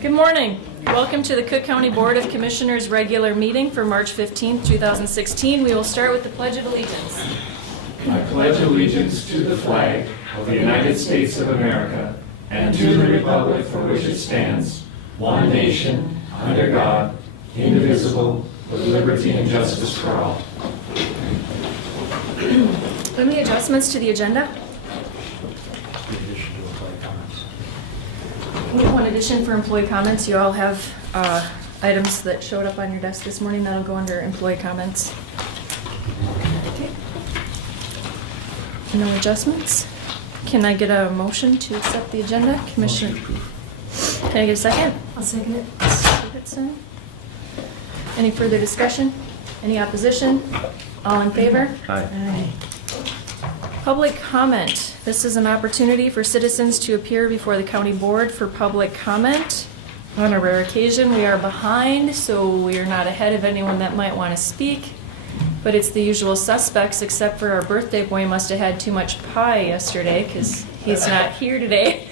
Good morning. Welcome to the Cook County Board of Commissioners regular meeting for March 15th, 2016. We will start with the Pledge of Allegiance. I pledge allegiance to the flag of the United States of America and to the republic for which it stands, one nation, under God, indivisible, with liberty and justice for all. Any adjustments to the agenda? One addition for employee comments. You all have items that showed up on your desk this morning that'll go under employee comments. Okay. No adjustments. Can I get a motion to accept the agenda? Commissioner, can I get a second? I'll second it. Davidson. Any further discussion? Any opposition? All in favor? Aye. Public comment. This is an opportunity for citizens to appear before the county board for public comment. On a rare occasion, we are behind, so we are not ahead of anyone that might want to speak. But it's the usual suspects, except for our birthday boy must have had too much pie yesterday, because he's not here today.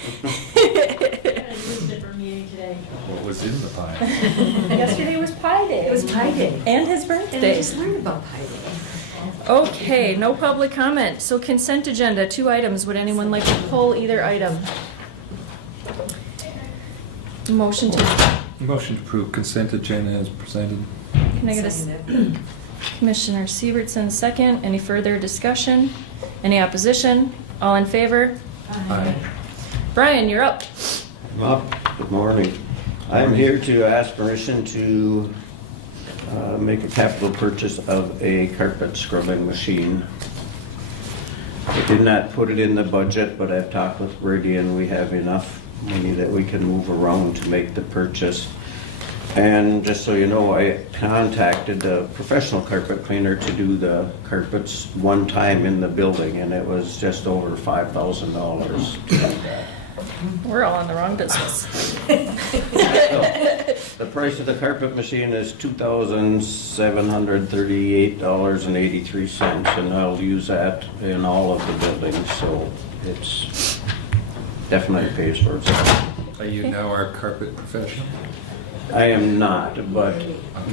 What was in the pie? Yesterday was Pie Day. It was Pie Day. And his And I birthday. just learned about Pie Day. Okay, no public comment. So consent agenda, 2 items. Would anyone like to pull either item? Motion to, Motion to approve consent agenda as presented. can I get a, Second it. Commissioner Sievertson, second. Any further discussion? Any opposition? All in favor? Aye. Brian, you're up. Good morning. I'm here to ask permission to make a capital purchase of a carpet scrubbing machine. I did not put it in the budget, but I've talked with Brady and we have enough money that we can move around to make the purchase. And just so you know, I contacted a professional carpet cleaner to do the carpets one time in the building, and it was just over $5,000 to do that. We're all in the wrong business. The price of the carpet machine is $2,738.83, and I'll use that in all of the buildings, so it's definitely pays for itself. Are you now our carpet professional? I am not, but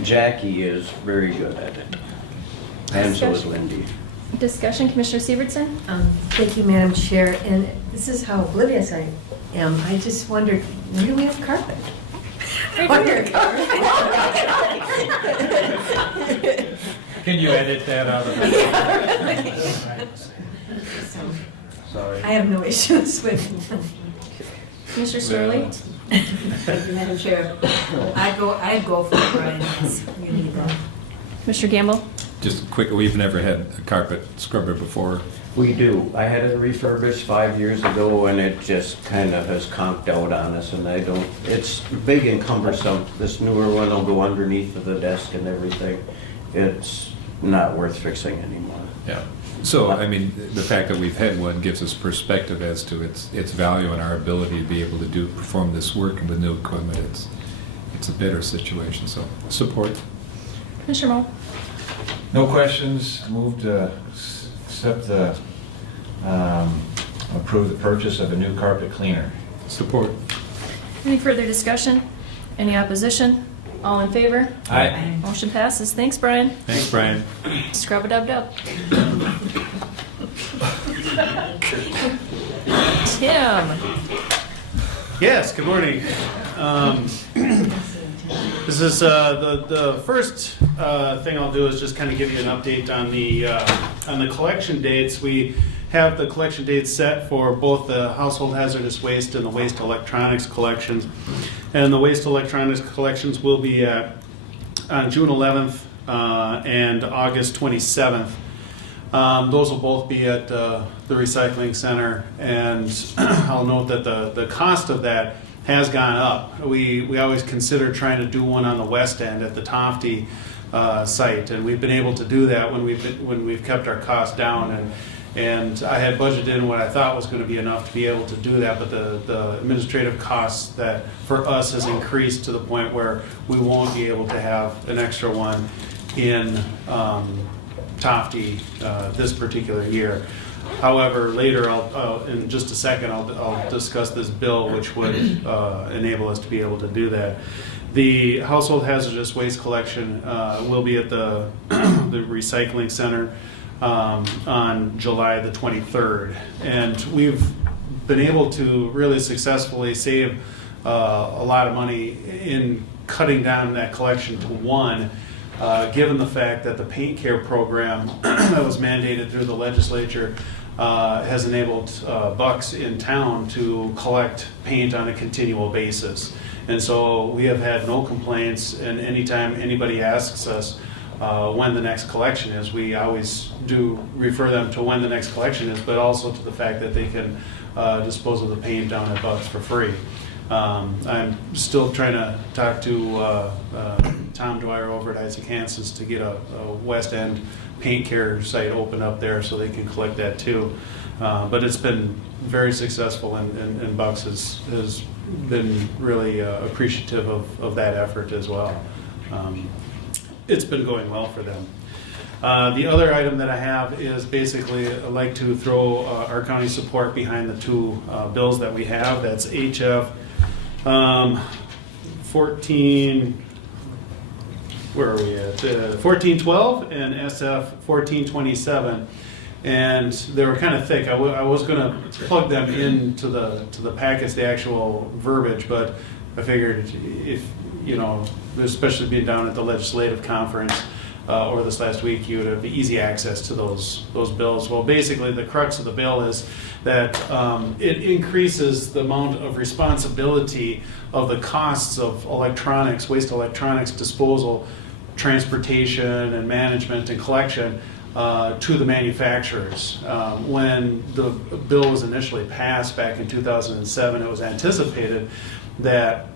Jackie is very good at it, and so is Lindy. Discussion, Commissioner Sievertson? Thank you, Madam Chair. And this is how oblivious I am. I just wondered, where do we have carpet? Can you edit that out of it? Sorry. I have no issues with. Commissioner Sorley? Thank you, Madam Chair. I'd go for Brian. Yes, you need that. Commissioner Gamble? Just quick, we've never had a carpet scrubber before. We do. I had it refurbished 5 years ago, and it just kind of has conked out on us, and I don't, it's big and cumbersome. This newer one will go underneath of the desk and everything. It's not worth fixing anymore. Yeah. So, I mean, the fact that we've had one gives us perspective as to its value and our ability to be able to perform this work with new equipment. It's a better situation, so support. Commissioner Moe? No questions. Move to accept the, approve the purchase of a new carpet cleaner. Support. Any further discussion? Any opposition? All in favor? Aye. Motion passes. Thanks, Brian. Thanks, Brian. Scrub-a-dub-dub. Tim? Yes, good morning. This is the first thing I'll do is just kind of give you an update on the collection dates. We have the collection dates set for both the household hazardous waste and the waste electronics collections. And the waste electronics collections will be on June 11th and August 27th. Those will both be at the recycling center, and I'll note that the cost of that has gone up. We always consider trying to do one on the west end at the Tofty site, and we've been able to do that when we've kept our costs down. And I had budgeted in what I thought was going to be enough to be able to do that, but the administrative costs that for us has increased to the point where we won't be able to have an extra one in Tofty this particular year. However, later, in just a second, I'll discuss this bill which would enable us to be able to do that. The household hazardous waste collection will be at the recycling center on July the 23rd. And we've been able to really successfully save a lot of money in cutting down that collection to one, given the fact that the paint care program that was mandated through the legislature has enabled Bucks in town to collect paint on a continual basis. And so we have had no complaints, and anytime anybody asks us when the next collection is, we always do refer them to when the next collection is, but also to the fact that they can dispose of the paint down at Bucks for free. I'm still trying to talk to Tom Dwyer over at Isaac Hansen's to get a West End paint care site open up there so they can collect that too. But it's been very successful, and Bucks has been really appreciative of that effort as well. It's been going well for them. The other item that I have is basically I'd like to throw our county support behind the two bills that we have. That's HF 14, where are we at? 1412 and SF 1427. And they were kind of thick. I was going to plug them into the packets, the actual verbiage, but I figured if, you know, especially being down at the legislative conference over this last week, you would have easy access to those bills. Well, basically, the crux of the bill is that it increases the amount of responsibility of the costs of electronics, waste electronics disposal, transportation and management and collection to the manufacturers. When the bill was initially passed back in 2007, it was anticipated that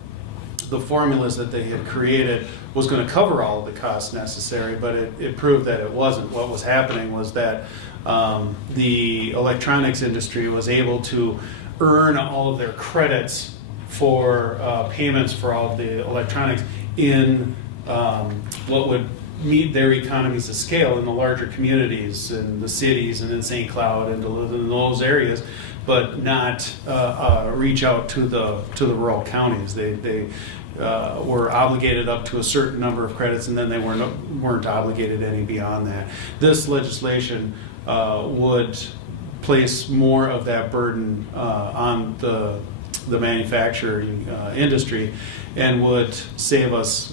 the formulas that they had created was going to cover all of the costs necessary, but it proved that it wasn't. What was happening was that the electronics industry was able to earn all of their credits for payments for all of the electronics in what would meet their economies of scale in the larger communities in the cities and in St. Cloud and in those areas, but not reach out to the rural counties. They were obligated up to a certain number of credits, and then they weren't obligated any beyond that. This legislation would place more of that burden on the manufacturing industry, and would save us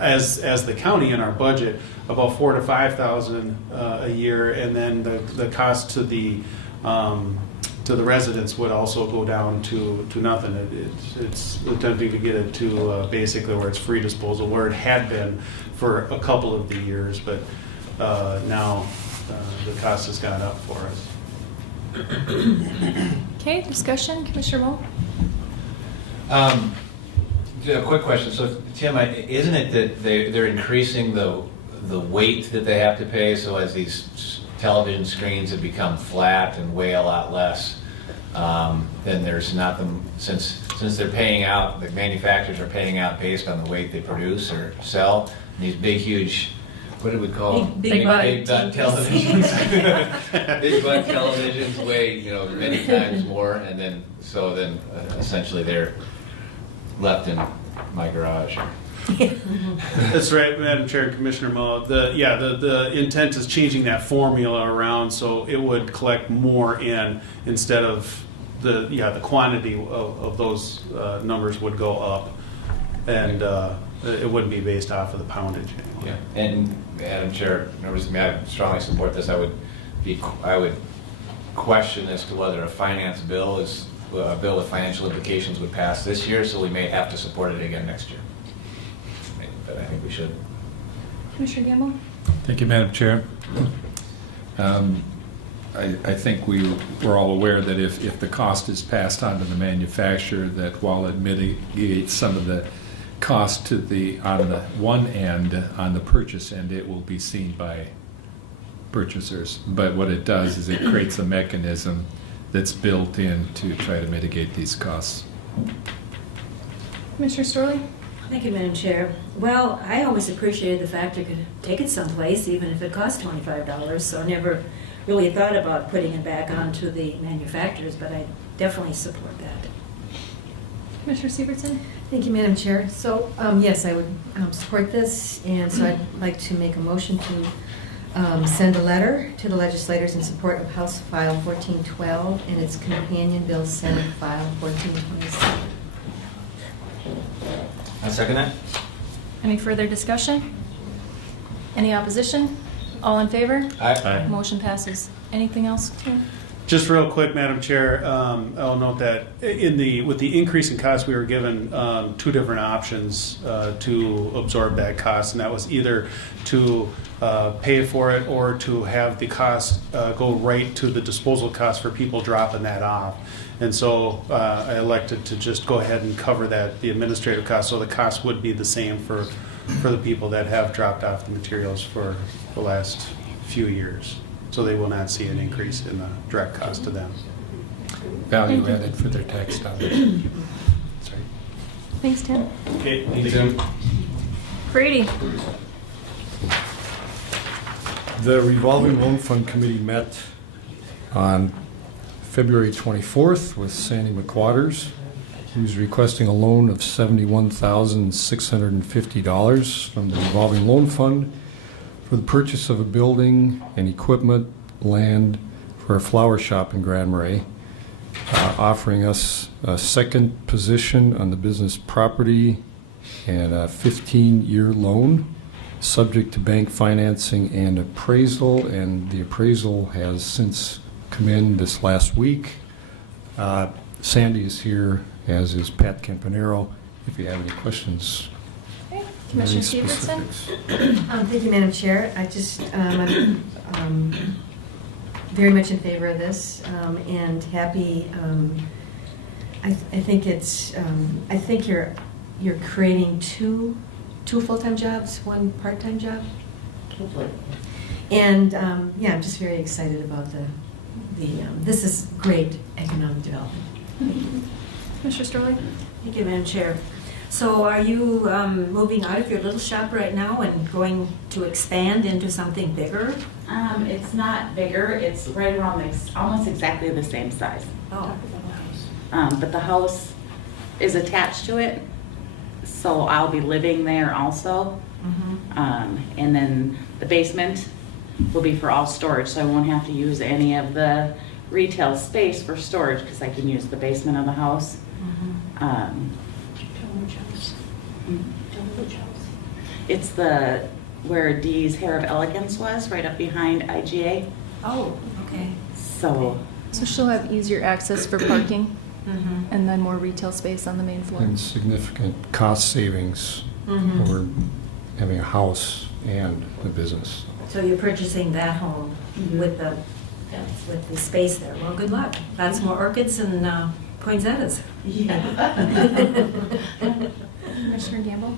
as the county in our budget about $4,000 to $5,000 a year, and then the cost to the residents would also go down to nothing. It's attempting to get it to basically where it's free disposal, where it had been for a couple of the years, but now the cost has gone up for us. Okay, discussion, Commissioner Moe? A quick question. So, Tim, isn't it that they're increasing the weight that they have to pay? So as these television screens have become flat and weigh a lot less, then there's not since they're paying out, the manufacturers are paying out based on the weight they produce or sell. And these big, huge, what do we call Big butt televisions? Big butt televisions weigh, many times more, and then essentially they're left in my garage. That's right, Madam Chair and Commissioner Moe. The intent is changing that formula around so it would collect more in instead of the quantity of those numbers would go up, and it wouldn't be based off of the poundage anymore. Yeah, and Madam Chair, members, I strongly support this. I would question as to whether a finance bill a bill with financial implications would pass this year, so we may have to support it again next year. But I think we should. Commissioner Gamble? Thank you, Madam Chair. I think we're all aware that if the cost is passed on to the manufacturer, that while it mitigates some of the cost on the one end, on the purchase end, it will be seen by purchasers. But what it does is it creates a mechanism that's built in to try to mitigate these costs. Commissioner Storley? Thank you, Madam Chair. Well, I always appreciated the fact I could take it someplace, even if it cost $25, so I never really thought about putting it back onto the manufacturers, but I definitely support that. Commissioner Severson? Thank you, Madam Chair. So, yes, I would support this, and so I'd like to make a motion to send a letter to the legislators in support of House File 1412 and its companion bill, Senate File 1427. I second that. Any further discussion? Any opposition? All in favor? Aye. Motion passes. Anything else, Tim? Just real quick, Madam Chair, I'll note that with the increase in cost, we were given two different options to absorb that cost, and that was either to pay for it or to have the cost go right to the disposal cost for people dropping that off. And so I elected to just go ahead and cover that, the administrative cost, so the cost would be the same for the people that have dropped off the materials for the last few years. So they will not see an increase in the direct cost to them. Value added for their tax dollars. Sorry. Thanks, Tim. Okay, thank you. Brady? The revolving loan fund committee met on February 24th with Sandy McWaters, who's requesting a loan of $71,650 from the revolving loan fund for the purchase of a building and equipment, land for a flower shop in Grand Marais, offering us a second position on the business property and a 15-year loan, subject to bank financing and appraisal, and the appraisal has since come in this last week. Sandy is here, as is Pat Campanero, if you have any questions. Okay. Commissioner Any Severson? specifics. Thank you, Madam Chair. I just, I'm very much in favor of this and happy. I think it's, I think you're creating two full-time jobs, one part-time job. And yeah, I'm just very excited about this is great economic development. Commissioner Sterling? Thank you, Madam Chair. So are you moving out of your little shop right now and going to expand into something bigger? It's not bigger, it's right around almost exactly the same size. Oh, But the house is attached to it, so I'll be living there also. And then the basement will be for all storage, so I won't have to use any of the retail space for storage because I can use the basement of the house. It's where Dee's Hair of Elegance was, right up behind IGA. Oh, okay. So, So she'll have easier access for parking and then more retail space on the main floor. And significant cost savings over having a house and a business. So you're purchasing that home with the space there. Well, good luck. Lots more orchids and poinsettias. Commissioner Gamble?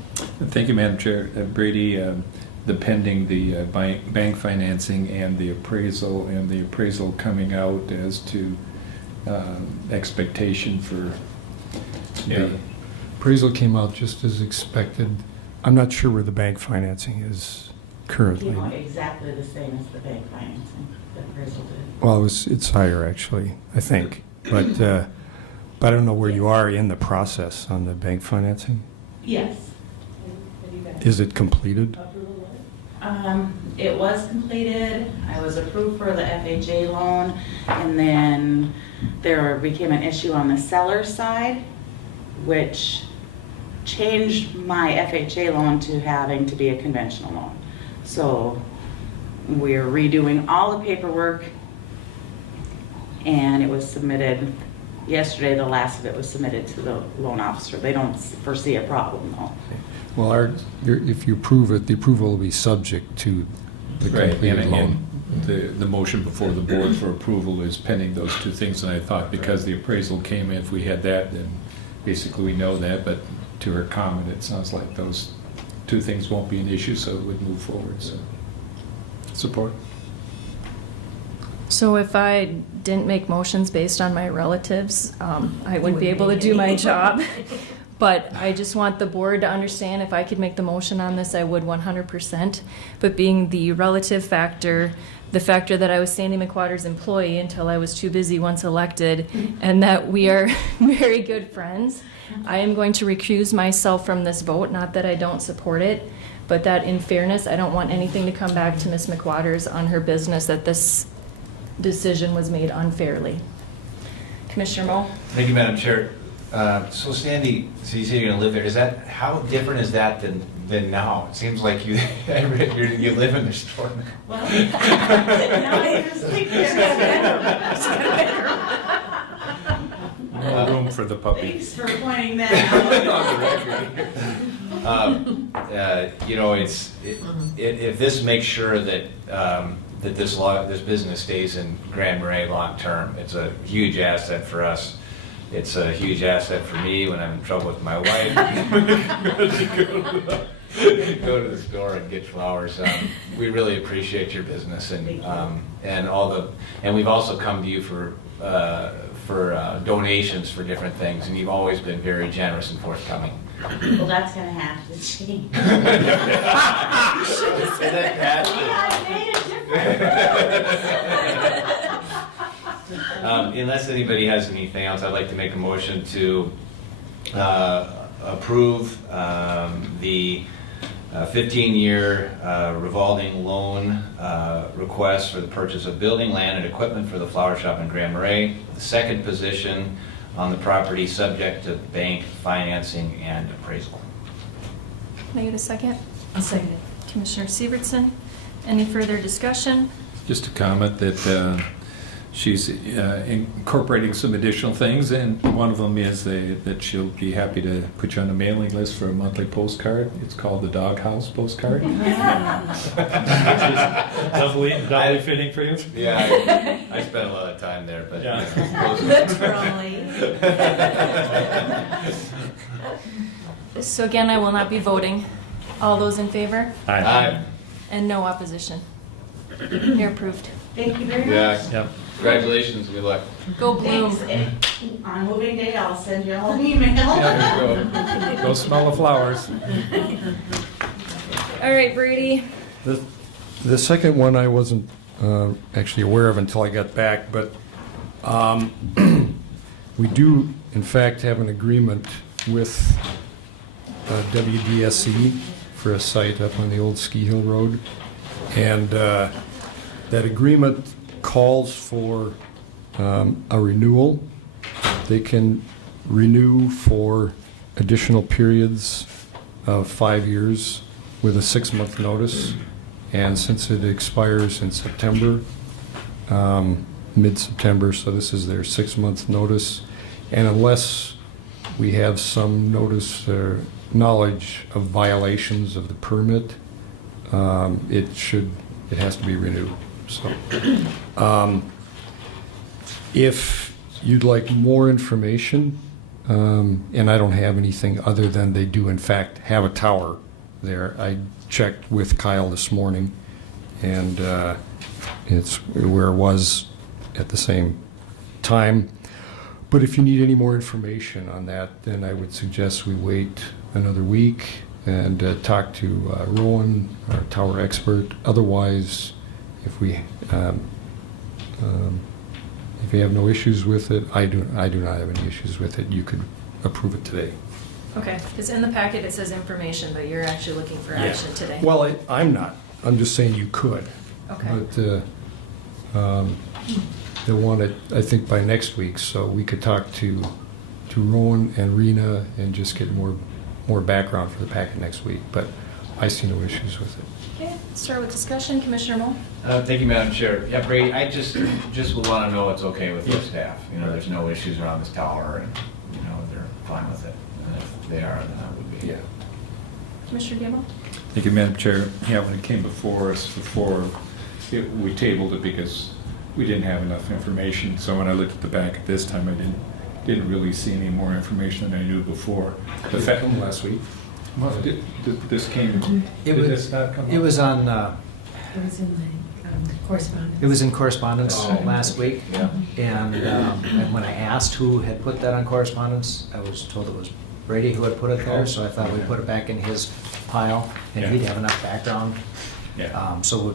Thank you, Madam Chair. Brady, pending the bank financing and the appraisal coming out as to expectation for Yeah. Appraisal came out just as expected. I'm not sure where the bank financing is currently. you know, exactly the same as the bank financing that appraisal did. Well, it's higher actually, I think. But I don't know where you are in the process on the bank financing. Yes. Is it completed? It was completed. I was approved for the FHA loan, and then there became an issue on the seller side, which changed my FHA loan to having to be a conventional loan. So we're redoing all the paperwork, and it was submitted yesterday. The last of it was submitted to the loan officer. They don't foresee a problem though. Well, if you approve it, the approval will be subject to the Right, completed and loan. the motion before the board for approval is pending those two things, and I thought because the appraisal came in, if we had that, then basically we know that, but to her comment, it sounds like those two things won't be an issue, so it would move forward, so. Support. So if I didn't make motions based on my relatives, I wouldn't be able to do my job. But I just want the board to understand, if I could make the motion on this, I would 100%. But being the relative factor, the factor that I was Sandy McWater's employee until I was too busy once elected, and that we are very good friends, I am going to recuse myself from this vote. Not that I don't support it, but that in fairness, I don't want anything to come back to Ms. McWater's on her business that this decision was made unfairly. Commissioner Moe? Thank you, Madam Chair. So Sandy, so you say you're gonna live there, is that, how different is that than now? It seems like you, you live in the store. Well, now I just think there's More room for the puppy. Thanks for pointing that out. You know, if this makes sure that, that this business stays in Grand Marais long-term, it's a huge asset for us. It's a huge asset for me when I'm in trouble with my wife. Go to the store and get flowers. We really appreciate your business and we've also come to you for donations for different things, and you've always been very generous and forthcoming. Well, that's gonna have to change. Unless anybody has anything else, I'd like to make a motion to approve the 15-year revolving loan request for the purchase of building, land, and equipment for the flower shop in Grand Marais. The second position on the property subject to bank financing and appraisal. Can I get a second? I'll second it. Commissioner Severson, any further discussion? Just a comment that she's incorporating some additional things, and one of them is that she'll be happy to put you on a mailing list for a monthly postcard. It's called the Doghouse Postcard. Doubly fitting for you? Yeah, I spent a lot of time there, but So again, I will not be voting. All those in favor? Aye. And no opposition. You're approved. Thank you very much. Yeah. Yep. Congratulations. Good luck. Go Bloom. Thanks. On moving day, I'll send you a whole email. Go smell the flowers. All right, Brady. The second one I wasn't actually aware of until I got back, but we do, in fact, have an agreement with WDSC for a site up on the old Ski Hill Road. And that agreement calls for a renewal. They can renew for additional periods of 5 years with a 6-month notice. And since it expires in September, mid-September, so this is their 6-month notice. And unless we have some notice or knowledge of violations of the permit, it has to be renewed. So, if you'd like more information, and I don't have anything other than they do in fact have a tower there. I checked with Kyle this morning, and it's where it was at the same time. But if you need any more information on that, then I would suggest we wait another week and talk to Rowan, our tower expert. Otherwise, if you have no issues with it, I do not have any issues with it. You could approve it today. Okay, because in the packet it says information, but you're actually looking for action today. Well, I'm not. I'm just saying you could. Okay. But they'll want it, I think, by next week, so we could talk to Rowan and Rena and just get more background for the packet next week. But I see no issues with it. Okay, let's start with discussion. Commissioner Moe? Thank you, Madam Chair. Yeah, Brady, I just would want to know it's okay with your staff. You know, there's no issues around this tower, and, you know, they're fine with it. And if they are, then that would be. Yeah. Commissioner Gable? Thank you, Madam Chair. Yeah, when it came before us we tabled it because we didn't have enough information. So when I looked at the back at this time, I didn't really see any more information than I knew before. The fact last week. Well, this came. Did this not come? It was on. It was in the correspondence. It was in correspondence Oh. last week, Yeah. and when I asked who had put that on correspondence, I was told it was Brady who had put it there, so I thought we'd put it back in his pile, and Yeah. he'd have enough background. So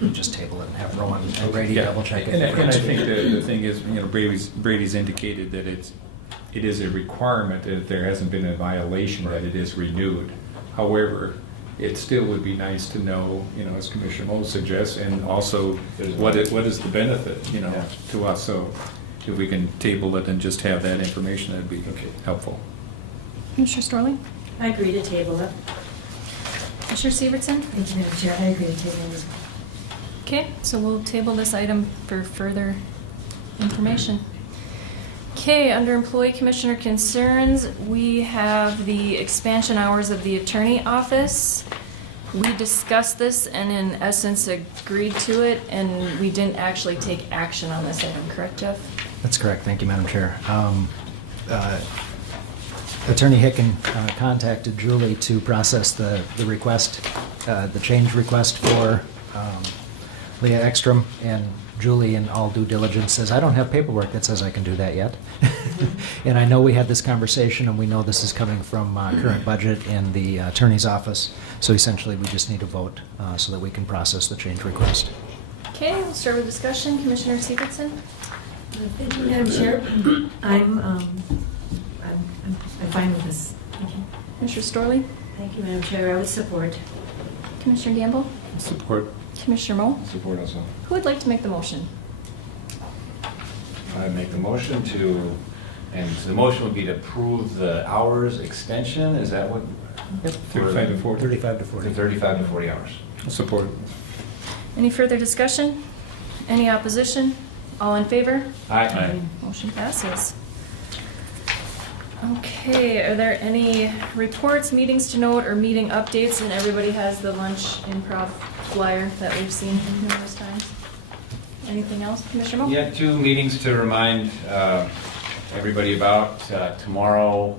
we'd just table it and have Rowan and Brady Yeah. double check it. And for I next think week. the thing is, Brady's indicated that it is a requirement that there hasn't been a violation that it is renewed. However, it still would be nice to know, as Commissioner Moe suggests, and also what is the benefit, Yeah. to us. So if we can table it and just have that information, that'd be helpful. Commissioner Storley? I agree to table it. Commissioner Severson? Thank you, Madam Chair. I agree to table as well. Okay, so we'll table this item for further information. Okay, under employee commissioner concerns, we have the expansion hours of the attorney office. We discussed this and in essence agreed to it, and we didn't actually take action on this item, correct, Jeff? That's correct, thank you, Madam Chair. Attorney Hicken contacted Julie to process the request, the change request for Leah Ekstrom, and Julie, in all due diligence, says, I don't have paperwork that says I can do that yet. And I know we had this conversation, and we know this is coming from current budget in the attorney's office, so essentially we just need a vote so that we can process the change request. Okay, we'll start with discussion. Commissioner Severson? Thank you, Madam Chair. I'm fine with this. Thank you. Commissioner Storley? Thank you, Madam Chair. I would support. Commissioner Gamble? Support. Commissioner Moe? Support also. Who would like to make the motion? I make the motion to, and the motion would be to approve the hours extension, is that what? 35 to 40. 35 to 40. For 35 to 40 hours. Support. Any further discussion? Any opposition? All in favor? Aye. Motion passes. Okay, are there any reports, meetings to note, or meeting updates? And everybody has the lunch improv flyer that we've seen numerous times. Anything else, Commissioner Moe? Yeah, 2 meetings to remind everybody about. Tomorrow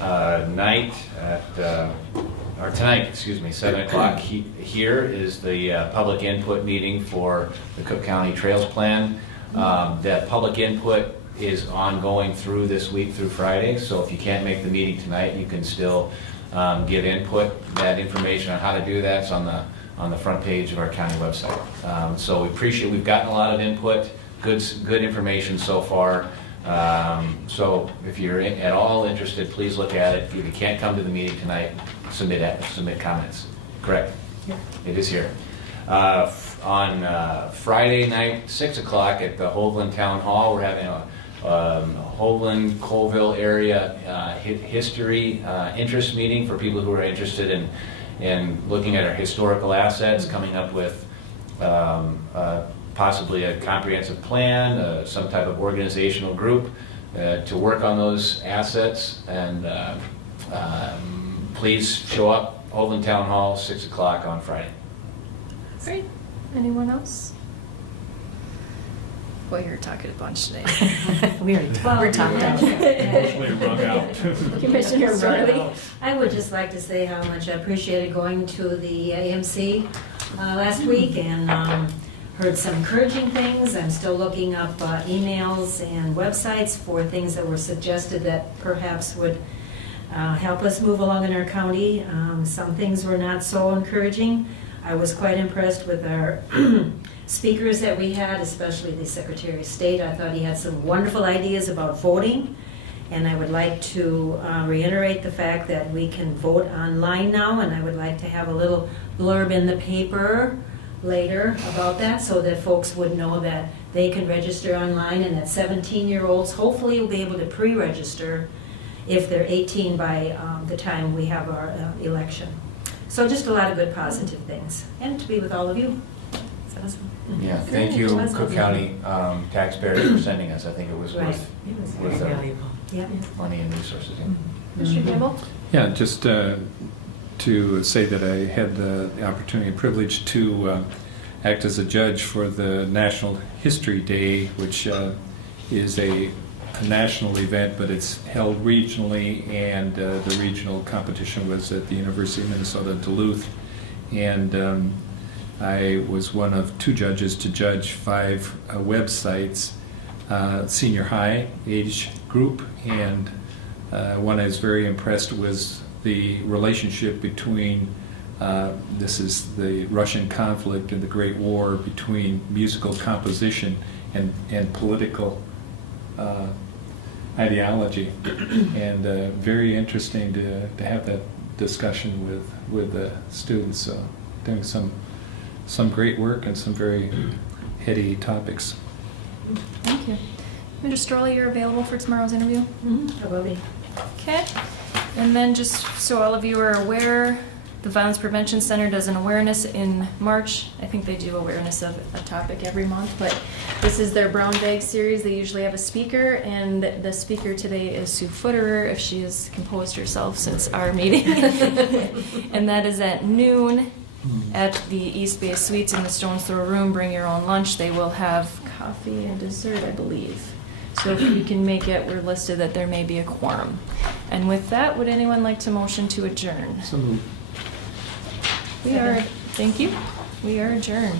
night or tonight, excuse me, 7 o'clock here is the public input meeting for the Cook County Trails Plan. That public input is ongoing through this week through Friday, so if you can't make the meeting tonight, you can still give input. That information on how to do that's on the front page of our county website. So we appreciate, we've gotten a lot of input, good information so far. So if you're at all interested, please look at it. If you can't come to the meeting tonight, submit comments. Correct? Yeah. It is here. On Friday night, 6 o'clock at the Hovland Town Hall, we're having a Hovland, Colville area history interest meeting for people who are interested in looking at our historical assets, coming up with possibly a comprehensive plan, some type of organizational group to work on those assets. And please show up, Hovland Town Hall, 6 o'clock on Friday. Great. Anyone else? Boy, you're talking a bunch today. We're talking. Emotionally wrung out. Commissioner Riley? I would just like to say how much I appreciated going to the AMC last week and heard some encouraging things. I'm still looking up emails and websites for things that were suggested that perhaps would help us move along in our county. Some things were not so encouraging. I was quite impressed with our speakers that we had, especially the Secretary of State. I thought he had some wonderful ideas about voting. And I would like to reiterate the fact that we can vote online now, and I would like to have a little blurb in the paper later about that so that folks would know that they can register online and that 17-year-olds hopefully will be able to pre-register if they're 18 by the time we have our election. So just a lot of good positive things, and to be with all of you. That's awesome. Yeah, thank you, Cook County taxpayers, for sending us. I think it was Right. worth Yeah. money and resources. Yeah. Commissioner Gamble? Yeah, just to say that I had the opportunity and privilege to act as a judge for the National History Day, which is a national event, but it's held regionally, and the regional competition was at the University of Minnesota Duluth. And I was one of 2 judges to judge 5 websites, senior high age group, and One I was very impressed was the relationship between, this is the Russian conflict and the Great War, between musical composition and political ideology. And very interesting to have that discussion with the students. So doing some great work and some very heady topics. Thank you. Mr. Strolley, you're available for tomorrow's interview? I will be. Okay. And then just so all of you are aware, the Violence Prevention Center does an awareness in March. I think they do awareness of a topic every month, but this is their Brown Bag series. They usually have a speaker, and the speaker today is Sue Footerer, if she has composed herself since our meeting. And that is at noon at the East Bay Suites in the Stone's Throw Room. Bring your own lunch. They will have coffee and dessert, I believe. So if you can make it, we're listed that there may be a quorum. And with that, would anyone like to motion to adjourn? So moved. We are, thank you. We are adjourned.